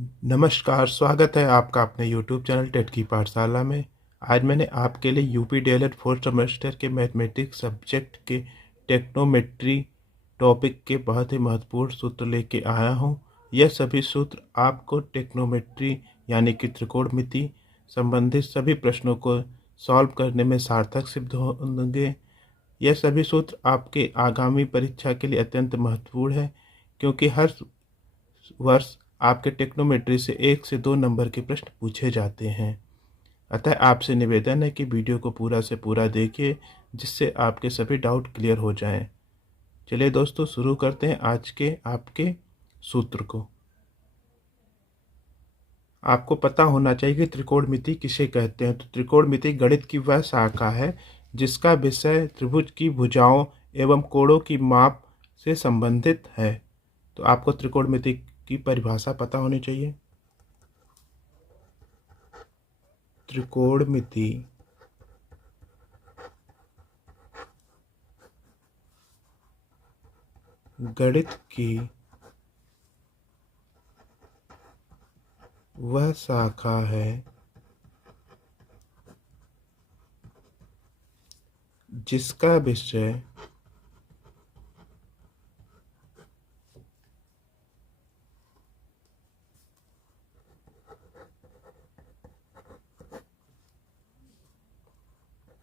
नमस्कार, स्वागत है आपका अपने यूट्यूब चैनल टेट की पाठशाला में। आज मैंने आपके लिए यूपी डीएलएड फोर्थ सेमेस्टर के मैथमेटिक्स सब्जेक्ट के टेक्नोमेट्री टॉपिक के बहुत ही महत्वपूर्ण सूत्र लेके आया हूँ। यह सभी सूत्र आपको टेक्नोमेट्री यानी कि त्रिकोणमिति संबंधित सभी प्रश्नों को सॉल्व करने में सार्थक सिद्ध होंगे। यह सभी सूत्र आपके आगामी परीक्षा के लिए अत्यंत महत्वपूर्ण है, क्योंकि हर वर्ष आपके टेक्नोमेट्री से 1 से 2 नंबर के प्रश्न पूछे जाते हैं। अतः आपसे निवेदन है कि वीडियो को पूरा से पूरा देखिए, जिससे आपके सभी डाउट क्लियर हो जाएं। चलिए दोस्तों, शुरू करते हैं आज के आपके सूत्र को। आपको पता होना चाहिए कि त्रिकोणमिति किसे कहते हैं। तो त्रिकोणमिति गणित की वह शाखा है जिसका विषय त्रिभुज की भुजाओं एवं कोणों की माप से संबंधित है। तो आपको त्रिकोणमिति की परिभाषा पता होनी चाहिए। त्रिकोणमिति गणित की वह शाखा है जिसका विषय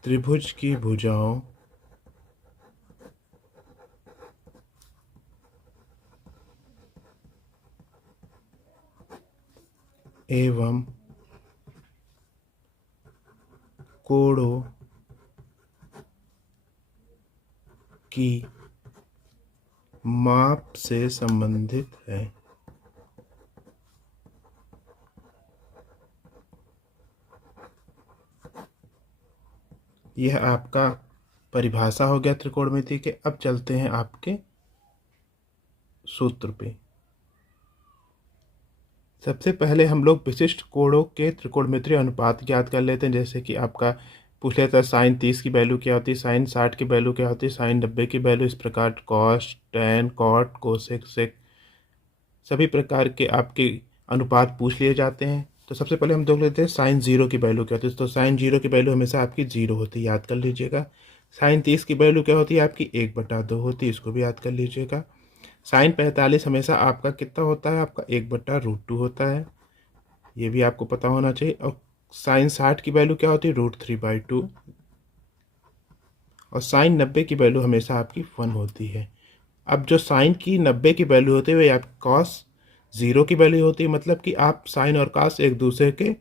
त्रिभुज की भुजाओं एवं कोणों की माप से संबंधित है। यह आपका परिभाषा हो गया त्रिकोणमिति के। अब चलते हैं आपके सूत्र पे। सबसे पहले हम लोग विशिष्ट कोणों के त्रिकोणमितीय अनुपात ज्ञात कर लेते हैं। जैसे कि आपका पूछ लेता है साइन 30 की वैल्यू क्या होती है, साइन 60 की वैल्यू क्या होती है, साइन 90 की वैल्यू। इस प्रकार कॉस, टैन, कॉट, कोसेक, सेक सभी प्रकार के आपके अनुपात पूछ लिए जाते हैं। तो सबसे पहले हम देख लेते हैं साइन 0 की वैल्यू क्या होती है। तो साइन 0 की वैल्यू हमेशा आपकी 0 होती है, याद कर लीजिएगा। साइन 30 की वैल्यू क्या होती है आपकी 1/2 होती है, इसको भी याद कर लीजिएगा। साइन 45 हमेशा आपका कितना होता है, आपका 1/√2 होता है, ये भी आपको पता होना चाहिए। और साइन 60 की वैल्यू क्या होती है, √3/2। और साइन 90 की वैल्यू हमेशा आपकी 1 होती है। अब जो साइन की 90 की वैल्यू होती है वही आप कॉस 0 की वैल्यू होती है, मतलब कि आप साइन और कॉस एक दूसरे के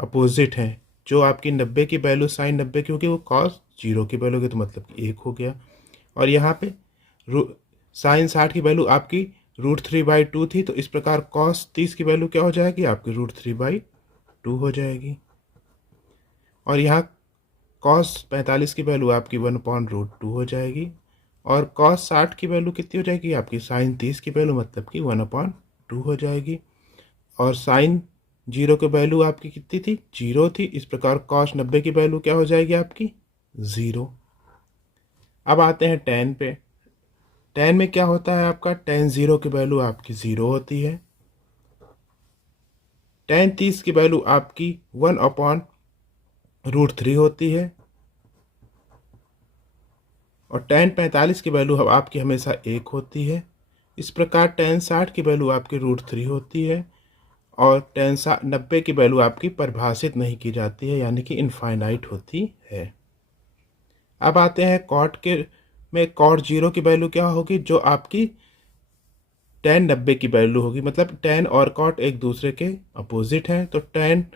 अपोजिट हैं। जो आपकी 90 की वैल्यू साइन 90 की होगी वो कॉस 0 की वैल्यू होगी, तो मतलब कि 1 हो गया। और यहाँ पे साइन 60 की वैल्यू आपकी √3/2 थी, तो इस प्रकार कॉस 30 की वैल्यू क्या हो जाएगी आपकी √3/2 हो जाएगी। और यहाँ कॉस 45 की वैल्यू आपकी 1/√2 हो जाएगी। और कॉस 60 की वैल्यू कितनी हो जाएगी आपकी साइन 30 की वैल्यू, मतलब कि 1/2 हो जाएगी। और साइन 0 की वैल्यू आपकी कितनी थी, 0 थी। इस प्रकार कॉस 90 की वैल्यू क्या हो जाएगी आपकी 0। अब आते हैं टेन पे। टेन में क्या होता है आपका, टेन 0 की वैल्यू आपकी 0 होती है। टेन 30 की वैल्यू आपकी 1/√3 होती है। और टेन 45 की वैल्यू आपकी हमेशा 1 होती है। इस प्रकार टेन 60 की वैल्यू आपकी √3 होती है। और टेन 90 की वैल्यू आपकी परिभाषित नहीं की जाती है, यानी कि इनफाइनाइट होती है। अब आते हैं कॉट के में। कॉट 0 की वैल्यू क्या होगी, जो आपकी टेन 90 की वैल्यू होगी, मतलब टेन और कॉट एक दूसरे के अपोजिट हैं। तो टेन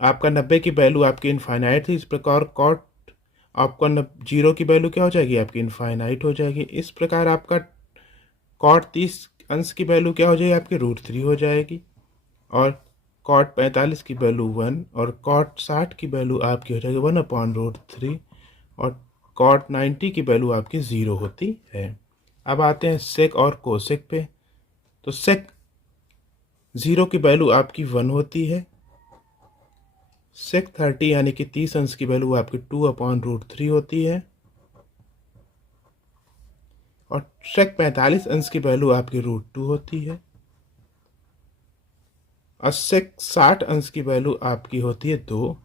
आपका 90 की वैल्यू आपकी इनफाइनाइट थी, इस प्रकार कॉट आपका 0 की वैल्यू क्या हो जाएगी आपकी इनफाइनाइट हो जाएगी। इस प्रकार आपका कॉट 30 अंश की वैल्यू क्या हो जाएगी आपकी √3 हो जाएगी। और कॉट 45 की वैल्यू 1। और कॉट 60 की वैल्यू आपकी हो जाएगी 1/√3। और कॉट 90 की वैल्यू आपकी 0 होती है। अब आते हैं सेक और कोसेक पे। तो सेक 0 की वैल्यू आपकी 1 होती है। सेक 30 यानी कि 30 अंश की वैल्यू आपकी 2/√3 होती है। और सेक 45 अंश की वैल्यू आपकी √2 होती है। और सेक 60 अंश की वैल्यू आपकी होती है 2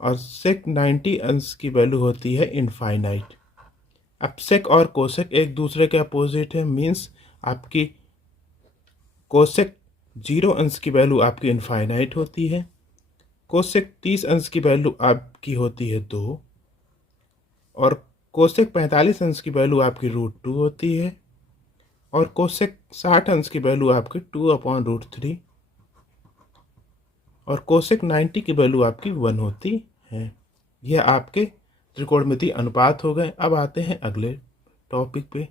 और सेक 90 अंश की वैल्यू होती है इनफाइनाइट। अब सेक और कोसेक एक दूसरे के अपोजिट है, मीन्स आपकी कोसेक 0 अंश की वैल्यू आपकी इनफाइनाइट होती है, कोसेक 30 अंश की वैल्यू आपकी होती है 2 और कोसेक 45 अंश की वैल्यू आपकी √2 होती है और कोसेक 60 अंश की वैल्यू आपकी 2/√3 और कोसेक 90 की वैल्यू आपकी 1 होती है। यह आपके त्रिकोणमितीय अनुपात हो गए। अब आते हैं अगले टॉपिक पे।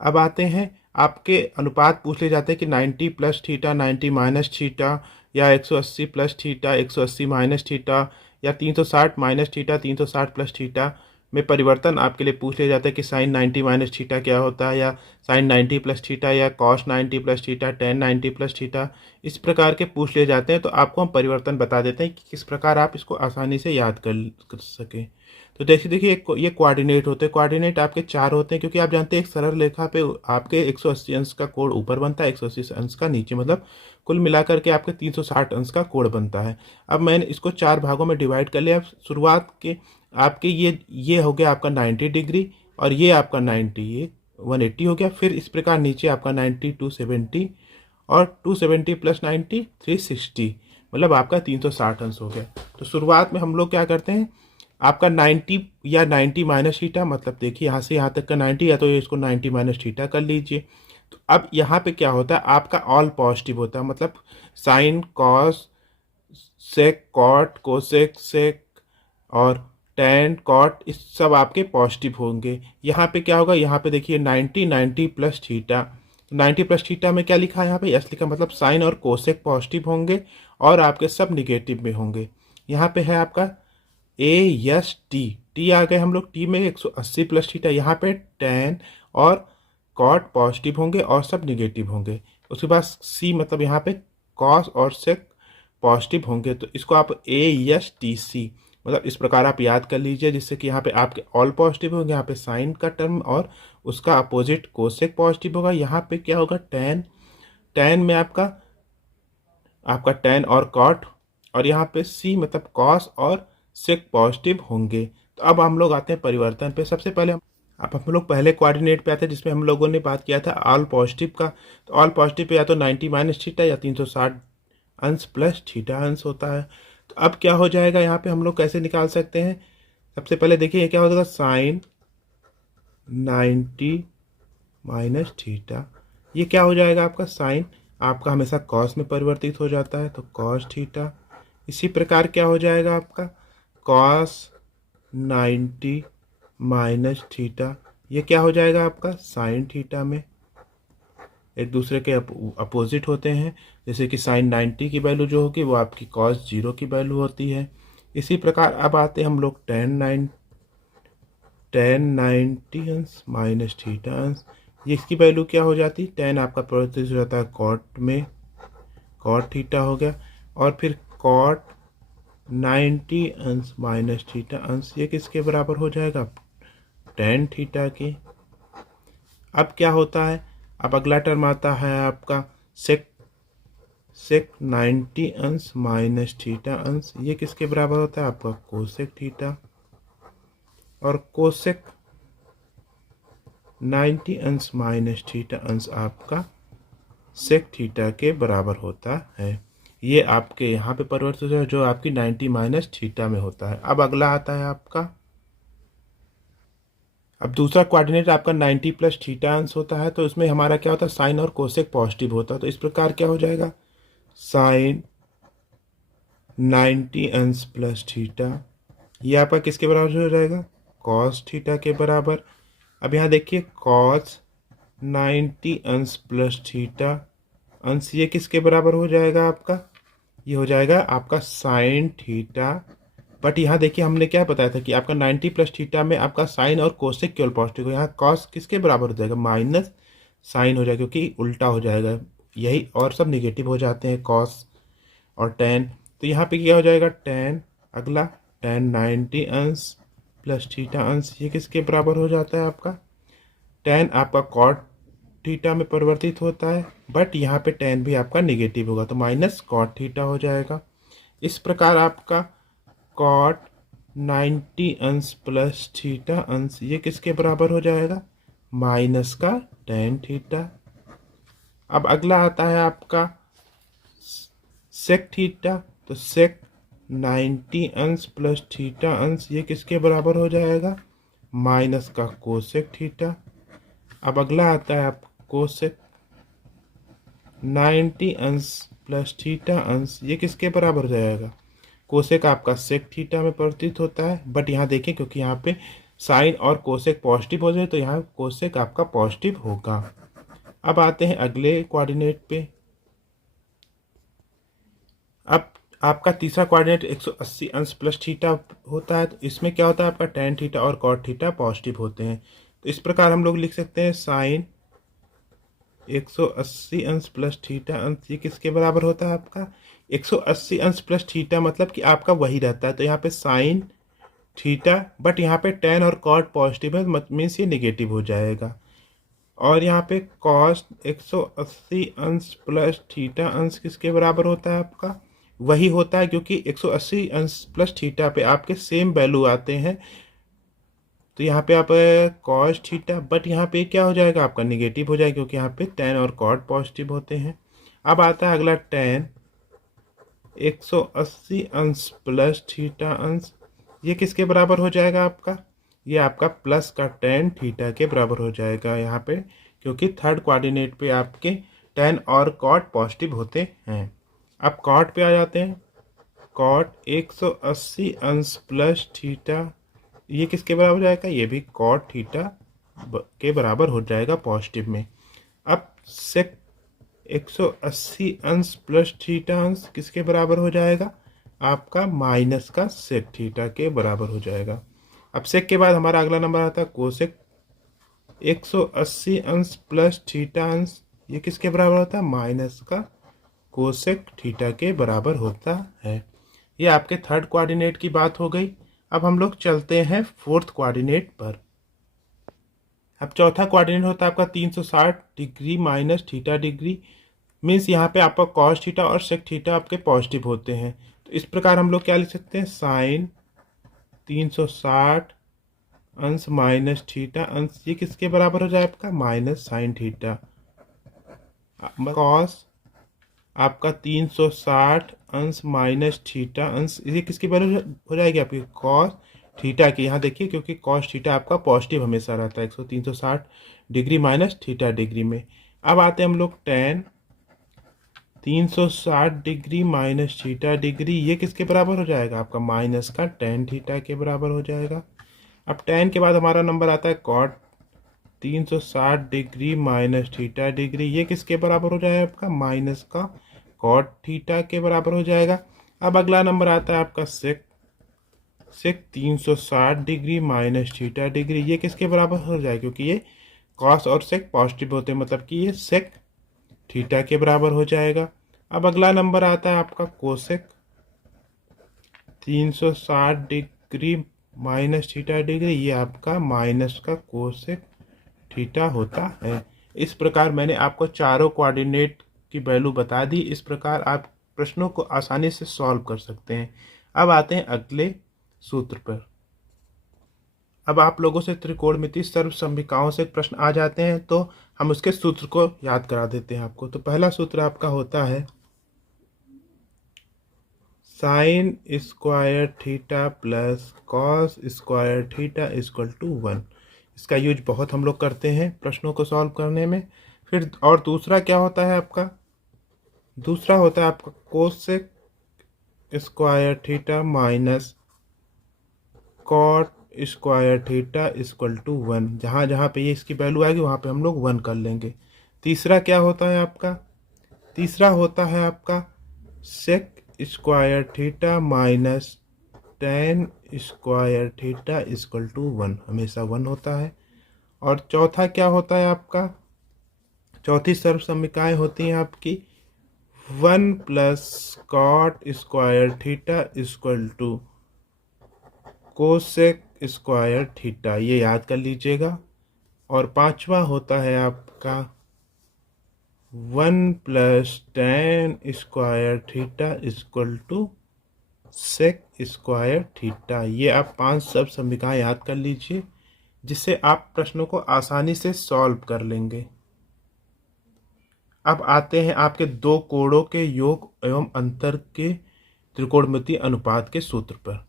अब आते हैं आपके अनुपात पूछ ले जाते हैं कि 90 प्लस थीटा 90 माइनस थीटा या 180 प्लस थीटा 180 माइनस थीटा या 360 माइनस थीटा 360 प्लस थीटा में परिवर्तन आपके लिए पूछ लिया जाता है कि साइन 90 माइनस थीटा क्या होता है या साइन 90 प्लस थीटा या cos 90 plus theta tan 90 plus theta, इस प्रकार के पूछ लिए जाते हैं। तो आपको हम परिवर्तन बता देते हैं कि किस प्रकार आप इसको आसानी से याद कर सकें। तो देखिए ये कोऑर्डिनेट होते हैं। कोऑर्डिनेट आपके 4 होते हैं क्योंकि आप जानते हैं एक सरल रेखा पे आपके 180 अंश का कोण ऊपर बनता है, 180 अंश का नीचे, मतलब कुल मिलाकर के आपके 360 अंश का कोण बनता है। अब मैंने इसको 4 भागों में डिवाइड कर लिया। शुरुआत के आपके ये हो गया आपका 90 डिग्री और ये आपका 90, ये 180 हो गया। फिर इस प्रकार नीचे आपका 90 270 और 270 प्लस 90 360, मतलब आपका 360 अंश हो गया। तो शुरुआत में हम लोग क्या करते हैं, आपका 90 या 90 माइनस थीटा, मतलब देखिए यहाँ से यहाँ तक का 90 या तो इसको 90 माइनस थीटा कर लीजिए। तो अब यहाँ पे क्या होता है, आपका ऑल पॉजिटिव होता है, मतलब sine cos sec cot cosec sec और टेन कॉट इस सब आपके पॉजिटिव होंगे। यहाँ पे क्या होगा, यहाँ पे देखिए 90 प्लस थीटा, 90 प्लस थीटा में क्या लिखा है, यहाँ पे यस लिखा, मतलब साइन और कोसेक पॉजिटिव होंगे और आपके सब निगेटिव में होंगे। यहाँ पे है आपका टी आ गए हम लोग, टी में 180 प्लस थीटा, यहाँ पे टेन और कॉट पॉजिटिव होंगे और सब निगेटिव होंगे। उसके बाद सी मतलब यहाँ पे कॉस और सेक पॉजिटिव होंगे। तो इसको आप सी मतलब इस प्रकार आप याद कर लीजिए, जिससे कि यहाँ पे आपके ऑल पॉजिटिव होंगे, यहाँ पे साइन का टर्म और उसका अपोजिट कोसेक पॉजिटिव होगा। यहाँ पे क्या होगा, टेन में आपका टेन और कॉट और यहाँ पे सी मतलब कॉस और सेक पॉजिटिव होंगे। तो अब हम लोग आते हैं परिवर्तन पे। सबसे पहले हम लोग पहले कोऑर्डिनेट पे आते हैं जिसमें हम लोगों ने बात किया था ऑल पॉजिटिव का। तो ऑल पॉजिटिव पे या तो 90 माइनस थीटा या 360 अंश प्लस थीटा अंश होता है। तो अब क्या हो जाएगा, यहाँ पे हम लोग कैसे निकाल सकते हैं, सबसे पहले देखिए क्या हो जाएगा, साइन 90 माइनस थीटा, ये क्या हो जाएगा आपका, साइन आपका हमेशा कॉस में परिवर्तित हो जाता है तो कॉस थीटा। इसी प्रकार क्या हो जाएगा आपका कॉस 90 माइनस थीटा, ये क्या हो जाएगा आपका साइन थीटा में, एक दूसरे के अपोजिट होते हैं। जैसे कि साइन 90 की वैल्यू जो होगी वो आपकी कॉस 0 की वैल्यू होती है। इसी प्रकार अब आते हैं हम लोग टेन 90 अंश माइनस थीटा अंश, ये इसकी वैल्यू क्या हो जाती है, टेन आपका परिवर्तित हो जाता है कॉट में, कॉट थीटा हो गया, और फिर कॉट 90 अंश माइनस थीटा अंश, ये किसके बराबर हो जाएगा, टेन थीटा के। अब क्या होता है, अब अगला टर्म आता है आपका सेक 90 अंश माइनस थीटा अंश, ये किसके बराबर होता है आपका कोसेक थीटा, और कोसेक 90 अंश माइनस थीटा अंश आपका सेक थीटा के बराबर होता है। ये आपके यहाँ पे परिवर्तित है जो आपकी 90 माइनस थीटा में होता है। अब अगला आता है आपका, अब दूसरा कोऑर्डिनेट आपका 90 प्लस थीटा अंश होता है, तो इसमें हमारा क्या होता है, साइन और कोसेक पॉजिटिव होता है। तो इस प्रकार क्या हो जाएगा, साइन 90 अंश प्लस थीटा, ये आपका किसके बराबर हो जाएगा, कॉस थीटा के बराबर। अब यहाँ देखिए कॉस 90 अंश प्लस थीटा अंश, ये किसके बराबर हो जाएगा आपका, ये हो जाएगा आपका साइन थीटा। बट यहाँ देखिए हमने क्या बताया था कि आपका 90 प्लस थीटा में आपका साइन और कोसेक केवल पॉजिटिव हो, यहाँ कॉस किसके बराबर हो जाएगा, माइनस साइन हो जाएगा, क्योंकि उल्टा हो जाएगा यही, और सब निगेटिव हो जाते हैं कॉस और टेन। तो यहाँ पे क्या हो जाएगा, टेन, अगला टेन 90 अंश प्लस थीटा अंश, ये किसके बराबर हो जाता है आपका, टेन आपका कॉट थीटा में परिवर्तित होता है, बट यहाँ पे tan भी आपका निगेटिव होगा, तो माइनस कॉट थीटा हो जाएगा। इस प्रकार आपका कॉट 90 अंश प्लस थीटा अंश ये किसके बराबर हो जाएगा, माइनस का tan थीटा। अब अगला आता है आपका सेक थीटा, तो सेक 90 अंश प्लस थीटा अंश ये किसके बराबर हो जाएगा, माइनस का कोसेक थीटा। अब अगला आता है आपका कोसेक 90 अंश प्लस थीटा अंश ये किसके बराबर हो जाएगा, कोसेक आपका सेक थीटा में परिवर्तित होता है, बट यहाँ देखिए क्योंकि यहाँ पे साइन और कोसेक पॉजिटिव हो जाए तो यहाँ कोसेक आपका पॉजिटिव होगा। अब आते हैं अगले कोऑर्डिनेट पे। अब आपका तीसरा कोऑर्डिनेट 180 अंश प्लस थीटा होता है, तो इसमें क्या होता है आपका tan थीटा और cot थीटा पॉजिटिव होते हैं। तो इस प्रकार हम लोग लिख सकते हैं साइन 180 अंश प्लस थीटा अंश ये किसके बराबर होता है आपका, 180 अंश प्लस थीटा मतलब कि आपका वही रहता है, तो यहाँ पे साइन थीटा, बट यहाँ पे tan और cot पॉजिटिव है, मीन्स ये निगेटिव हो जाएगा। और यहाँ पे कॉस 180 अंश प्लस थीटा अंश किसके बराबर होता है आपका, वही होता है, क्योंकि 180 अंश प्लस थीटा पे आपके सेम वैल्यू आते हैं, तो यहाँ पे आप कॉस थीटा, बट यहाँ पे क्या हो जाएगा आपका निगेटिव हो जाएगा, क्योंकि यहाँ पे tan और cot पॉजिटिव होते हैं। अब आता है अगला tan 180 अंश प्लस थीटा अंश ये किसके बराबर हो जाएगा आपका, ये आपका प्लस का tan थीटा के बराबर हो जाएगा यहाँ पे, क्योंकि थर्ड कोऑर्डिनेट पे आपके tan और cot पॉजिटिव होते हैं। अब cot पे आ जाते हैं, cot 180 अंश प्लस थीटा ये किसके बराबर हो जाएगा, ये भी cot थीटा के बराबर हो जाएगा पॉजिटिव में। अब सेक 180 अंश प्लस थीटा अंश किसके बराबर हो जाएगा, आपका माइनस का सेक थीटा के बराबर हो जाएगा। अब सेक के बाद हमारा अगला नंबर आता है कोसेक 180 अंश प्लस थीटा अंश ये किसके बराबर होता है, माइनस का कोसेक थीटा के बराबर होता है। ये आपके थर्ड कोऑर्डिनेट की बात हो गई। अब हम लोग चलते हैं फोर्थ कोऑर्डिनेट पर। अब चौथा कोऑर्डिनेट होता है आपका 360 degree minus theta degree, means यहाँ पे आपका कॉस थीटा और सेक थीटा आपके पॉजिटिव होते हैं, तो इस प्रकार हम लोग क्या लिख सकते हैं, साइन 360 अंश माइनस थीटा अंश ये किसके बराबर हो जाए आपका, माइनस साइन थीटा। कॉस आपका 360 अंश माइनस थीटा अंश ये किसकी वैल्यू हो जाएगी आपकी, कॉस थीटा की। यहाँ देखिए क्योंकि कॉस थीटा आपका पॉजिटिव हमेशा रहता है 360 डिग्री माइनस थीटा डिग्री में। अब आते हैं हम लोग tan 360 degree minus theta degree ये किसके बराबर हो जाएगा आपका, माइनस का tan थीटा के बराबर हो जाएगा। अब tan के बाद हमारा नंबर आता है cot 360 degree minus theta degree ये किसके बराबर हो जाएगा आपका, माइनस का cot थीटा के बराबर हो जाएगा। अब अगला नंबर आता है आपका सेक 360 डिग्री माइनस थीटा डिग्री ये किसके बराबर हो जाएगा, क्योंकि ये कॉस और सेक पॉजिटिव होते हैं, मतलब कि ये सेक थीटा के बराबर हो जाएगा। अब अगला नंबर आता है आपका cosec 360 degree minus theta degree ये आपका माइनस का कोसेक थीटा होता है। इस प्रकार मैंने आपको चारों कोऑर्डिनेट की वैल्यू बता दी। इस प्रकार आप प्रश्नों को आसानी से सॉल्व कर सकते हैं। अब आते हैं अगले सूत्र पर। अब आप लोगों से त्रिकोणमिति सर्वसम्भिकाओं से प्रश्न आ जाते हैं, तो हम उसके सूत्र को याद करा देते हैं आपको। तो पहला सूत्र आपका होता है sine square theta plus cos square theta equal to 1। इसका यूज बहुत हम लोग करते हैं प्रश्नों को सॉल्व करने में। फिर और दूसरा क्या होता है आपका, दूसरा होता है आपका cosec square theta minus cot square theta equal to 1। जहाँ जहाँ पे ये इसकी वैल्यू आएगी वहाँ पे हम लोग 1 कर लेंगे। तीसरा क्या होता है आपका, तीसरा होता है आपका sec square theta minus tan square theta equal to 1, हमेशा 1 होता है। और चौथा क्या होता है आपका, चौथी सर्वसम्मिकाएं होती हैं आपकी 1 plus cot square theta equal to cosec square theta, ये याद कर लीजिएगा। और पांचवा होता है आपका 1 plus tan square theta equal to sec square theta. ये आप 5 सब समीकरण याद कर लीजिए, जिससे आप प्रश्नों को आसानी से सॉल्व कर लेंगे। अब आते हैं आपके दो कोणों के योग एवं अंतर के त्रिकोणमितीय अनुपात के सूत्र पर।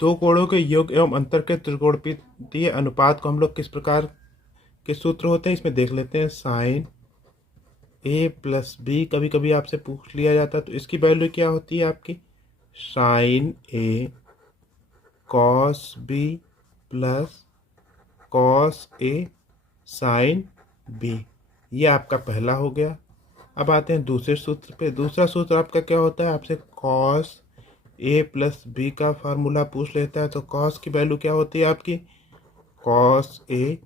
दो कोणों के योग एवं अंतर के त्रिकोणमितीय अनुपात को हम लोग किस प्रकार के सूत्र होते हैं इसमें देख लेते हैं। साइन ए प्लस बी कभी कभी आपसे पूछ लिया जाता है, तो इसकी वैल्यू क्या होती है आपकी, sign A cos B plus cos A sine B. ये आपका पहला हो गया। अब आते हैं दूसरे सूत्र पे। दूसरा सूत्र आपका क्या होता है, आपसे कॉस ए प्लस बी का फार्मूला पूछ लेता है, तो कॉस की वैल्यू क्या होती है आपकी, cos A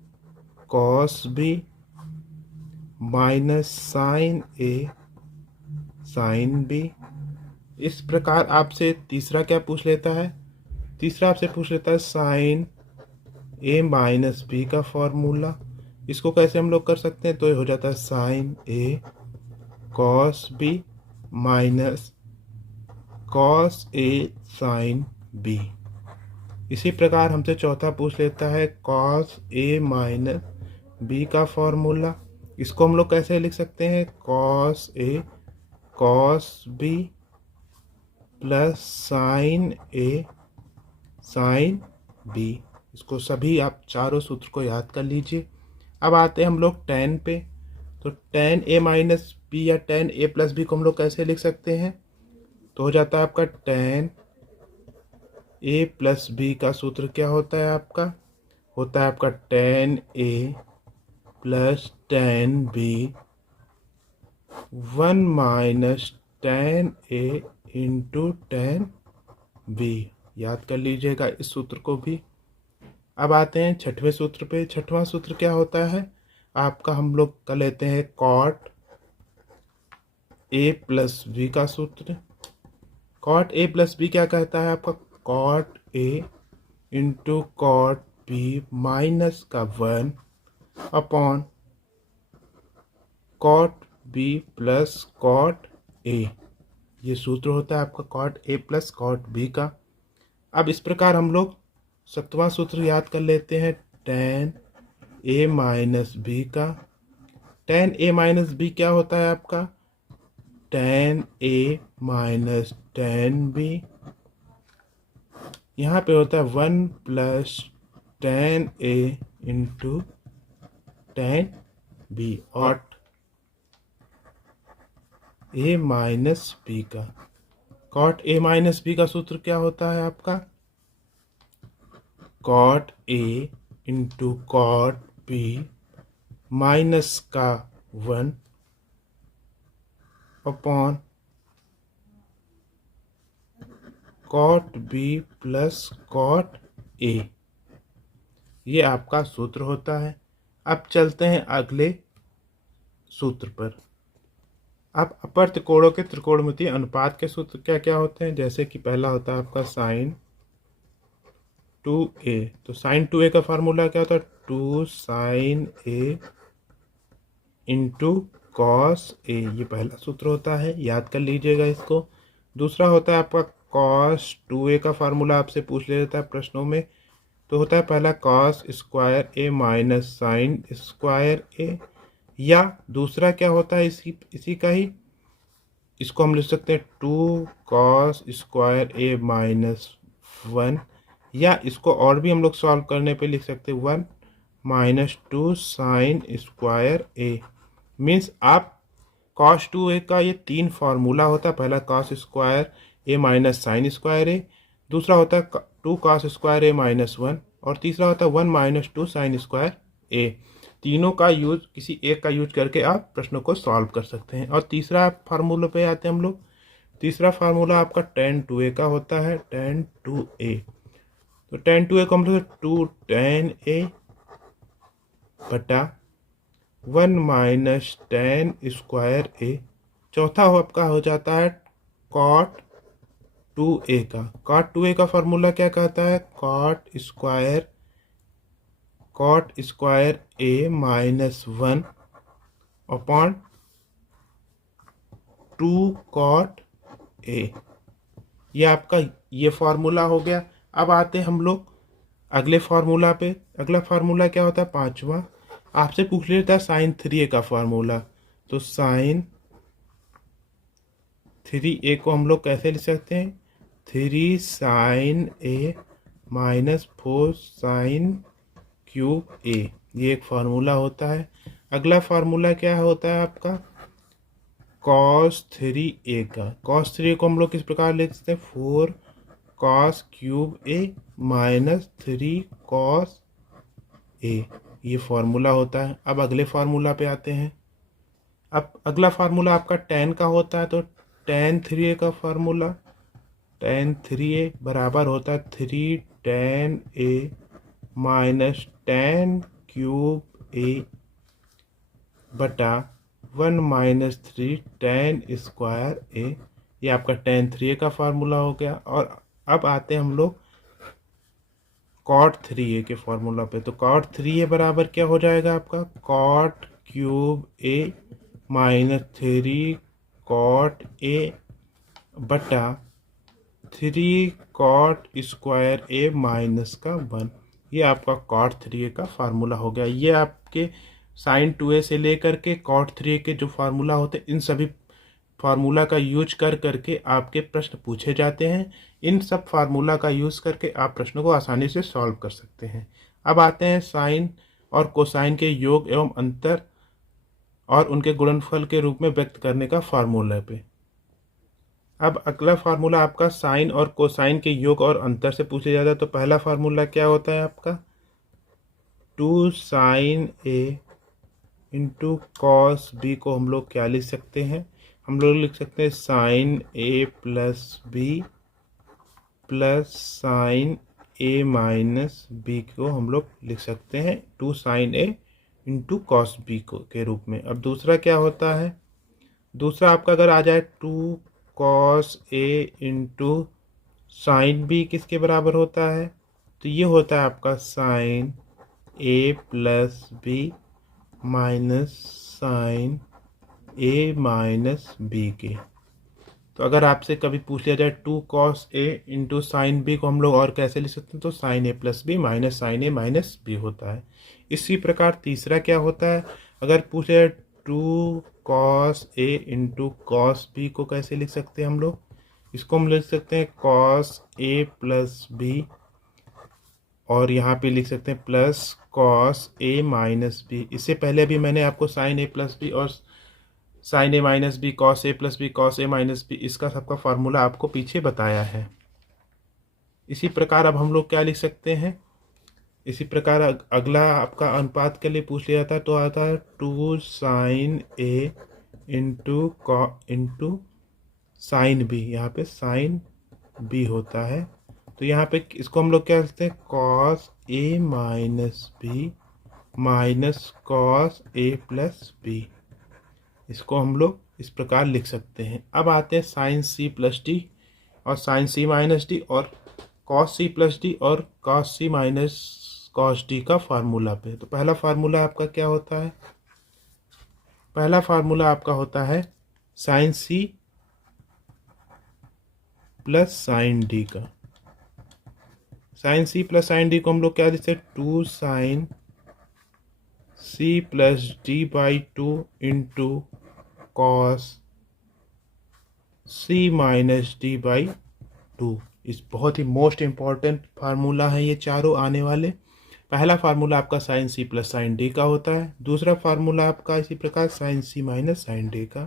cos B minus sign A sine B. इस प्रकार आपसे तीसरा क्या पूछ लेता है, तीसरा आपसे पूछ लेता है साइन ए माइनस बी का फॉर्मूला। इसको कैसे हम लोग कर सकते हैं, तो ये हो जाता है sign A cos B minus cos A sine B. इसी प्रकार हमसे चौथा पूछ लेता है कॉस ए माइनस बी का फॉर्मूला। इसको हम लोग कैसे लिख सकते हैं, cos A cos B plus sign A sine B. इसको सभी आप चारों सूत्र को याद कर लीजिए। अब आते हैं हम लोग टेन पे। तो टेन ए माइनस बी या टेन ए प्लस बी को हम लोग कैसे लिख सकते हैं, तो हो जाता है आपका टेन ए प्लस बी का सूत्र क्या होता है आपका, होता है आपका ten A plus ten B 1 minus ten A into ten B. याद कर लीजिएगा इस सूत्र को भी। अब आते हैं छठवें सूत्र पे। छठवां सूत्र क्या होता है आपका, हम लोग कर लेते हैं कॉट ए प्लस बी का सूत्र। कॉट ए प्लस बी क्या कहता है आपका, cot A into cot B minus का 1 upon cot B plus cot A. ये सूत्र होता है आपका cot A plus cot B का। अब इस प्रकार हम लोग सातवां सूत्र याद कर लेते हैं, टेन ए माइनस बी का। टेन ए माइनस बी क्या होता है आपका, ten A minus tan B. यहाँ पे होता है 1 plus tan A into ten B और ए माइनस बी का। कॉट ए माइनस बी का सूत्र क्या होता है आपका, cot A into cot B minus का 1 upon cot B plus cot A. ये आपका सूत्र होता है। अब चलते हैं अगले सूत्र पर। अब अपर त्रिकोणों के त्रिकोणमितीय अनुपात के सूत्र क्या क्या होते हैं, जैसे कि पहला होता है आपका साइन 2a। तो साइन 2a का फार्मूला क्या होता है, 2 sign A into cos A. ये पहला सूत्र होता है, याद कर लीजिएगा इसको। दूसरा होता है आपका कॉस 2a का फार्मूला आपसे पूछ लेता है प्रश्नों में, तो होता है पहला cos square A minus sine square ए। या दूसरा क्या होता है इसी का ही, इसको हम लिख सकते हैं 2 कॉस स्क्वायर ए माइनस 1। या इसको और भी हम लोग सॉल्व करने पे लिख सकते हैं 1 माइनस 2 साइन स्क्वायर ए। मीन्स आप कॉस 2a का ये 3 फार्मूला होता है। पहला cos square A minus sine square ए, दूसरा होता है 2 कॉस स्क्वायर ए माइनस 1 और तीसरा होता है 1 माइनस 2 साइन स्क्वायर ए। तीनों का यूज, किसी एक का यूज करके आप प्रश्नों को सॉल्व कर सकते हैं। और तीसरा फार्मूला पे आते हैं हम लोग। तीसरा फार्मूला आपका tan 2a का होता है, tan 2a। तो tan 2a को हम लोग 2 tan a बटा 1 माइनस tan स्क्वायर ए। चौथा आपका हो जाता है cot 2a का। cot 2a का फार्मूला क्या कहता है, cot square A minus 1 upon 2 cot A. ये आपका ये फार्मूला हो गया। अब आते हैं हम लोग अगले फार्मूला पे। अगला फार्मूला क्या होता है, पांचवा। आपसे पूछ लेता है साइन 3a का फार्मूला। तो साइन 3a को हम लोग कैसे लिख सकते हैं, 3 साइन ए माइनस 4 साइन क्यूब ए। ये एक फार्मूला होता है। अगला फार्मूला क्या होता है आपका, कॉस 3a का। कॉस 3a को हम लोग किस प्रकार लिख सकते हैं, 4 cos cube A minus 3 cos A. ये फार्मूला होता है। अब अगले फार्मूला पे आते हैं। अब अगला फार्मूला आपका tan का होता है। तो tan 3a का फार्मूला, tan 3a बराबर होता है 3 tan a minus tan cube A बटा 1 माइनस 3 tan स्क्वायर ए। ये आपका tan 3a का फार्मूला हो गया। और अब आते हैं हम लोग cot 3a के फार्मूला पे। तो cot 3a बराबर क्या हो जाएगा आपका, cot cube a minus 3 cot a बटा 3 cot स्क्वायर a माइनस का 1। ये आपका cot 3a का फार्मूला हो गया। ये आपके साइन 2a से लेकर के cot 3a के जो फार्मूला होते हैं, इन सभी फार्मूला का यूज कर करके आपके प्रश्न पूछे जाते हैं। इन सब फार्मूला का यूज करके आप प्रश्नों को आसानी से सॉल्व कर सकते हैं। अब आते हैं साइन और कोसाइन के योग एवं अंतर और उनके गुणनफल के रूप में व्यक्त करने का फार्मूला पे। अब अगला फार्मूला आपका साइन और कोसाइन के योग और अंतर से पूछा जाता है। तो पहला फार्मूला क्या होता है आपका, 2 साइन ए इंटू कॉस बी को हम लोग क्या लिख सकते हैं, हम लोग लिख सकते हैं साइन ए प्लस बी प्लस साइन ए माइनस बी को हम लोग लिख सकते हैं 2 साइन ए इंटू कॉस बी को के रूप में। अब दूसरा क्या होता है, दूसरा आपका अगर आ जाए 2 cos A into sine B किसके बराबर होता है, तो ये होता है आपका साइन ए प्लस बी माइनस साइन ए माइनस बी के। तो अगर आपसे कभी पूछ लिया जाए 2 cos A into sine B को हम लोग और कैसे लिख सकते हैं, तो साइन ए प्लस बी माइनस साइन ए माइनस बी होता है। इसी प्रकार तीसरा क्या होता है, अगर पूछे जाए 2 cos A into cos B को कैसे लिख सकते हैं हम लोग, इसको हम लिख सकते हैं कॉस ए प्लस बी और यहाँ पे लिख सकते हैं plus cos A minus B. इससे पहले भी मैंने आपको साइन ए प्लस बी और sign A minus B cos A plus B cos A minus B इसका सबका फार्मूला आपको पीछे बताया है। इसी प्रकार अब हम लोग क्या लिख सकते हैं, इसी प्रकार अगला आपका अनुपात के लिए पूछ लिया जाता है। तो आता है 2 साइन ए इंटू साइन बी, यहाँ पे साइन बी होता है। तो यहाँ पे इसको हम लोग क्या लिखते हैं, cos A minus B minus cos A plus B. इसको हम लोग इस प्रकार लिख सकते हैं। अब आते हैं साइन सी प्लस डी और साइन सी माइनस डी और कॉस सी प्लस डी और cos C minus cos D का फार्मूला पे। तो पहला फार्मूला आपका क्या होता है, पहला फार्मूला आपका होता है sine C plus sine D का। Sine C plus sine D को हम लोग क्या लिखते हैं, 2 sine C plus D by 2 into cos C minus D by 2। इस बहुत ही मोस्ट इम्पॉर्टेंट फार्मूला है ये चारों आने वाले। पहला फार्मूला आपका sine C plus sine D का होता है। दूसरा फार्मूला आपका इसी प्रकार sine C minus sine D का।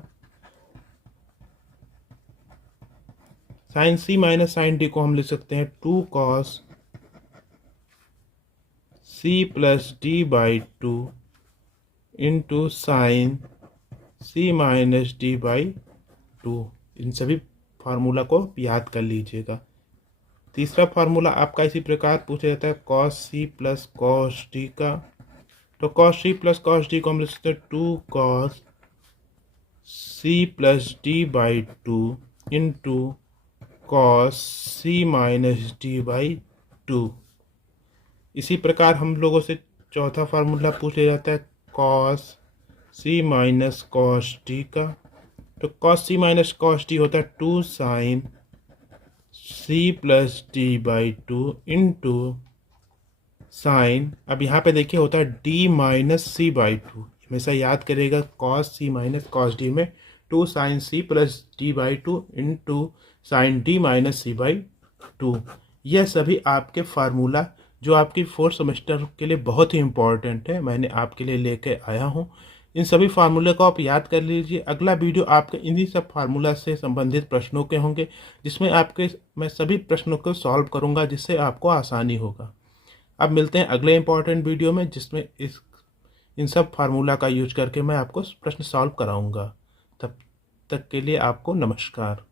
Sine C minus sine D को हम लिख सकते हैं 2 cos C plus D by 2 into sine C minus D by 2। इन सभी फार्मूला को याद कर लीजिएगा। तीसरा फार्मूला आपका इसी प्रकार पूछा जाता है cos C plus cos D का। तो cos C plus cos D को हम लिख सकते हैं 2 cos C plus D by 2 into cos C minus D by 2। इसी प्रकार हम लोगों से चौथा फार्मूला पूछ लिया जाता है cos C minus cos T का, तो cos C minus cos T होता है 2 sine C plus T by 2 into sine, अब यहाँ पे देखिए होता है डी माइनस सी बाई 2। हमेशा याद करेगा cos C minus cos D में 2 sine C plus D by 2 into sine D minus C by 2। यह सभी आपके फार्मूला जो आपकी 4th सेमेस्टर के लिए बहुत ही इम्पोर्टेंट है, मैंने आपके लिए लेके आया हूँ। इन सभी फार्मूले को आप याद कर लीजिए। अगला वीडियो आपके इन्हीं सब फार्मूला से संबंधित प्रश्नों के होंगे, जिसमें मैं सभी प्रश्नों को सॉल्व करूँगा, जिससे आपको आसानी होगा। अब मिलते हैं अगले इंपॉर्टेंट वीडियो में, जिसमें इन सब फार्मूला का यूज करके मैं आपको प्रश्न सॉल्व कराऊंगा। तब तक के लिए आपको नमस्कार।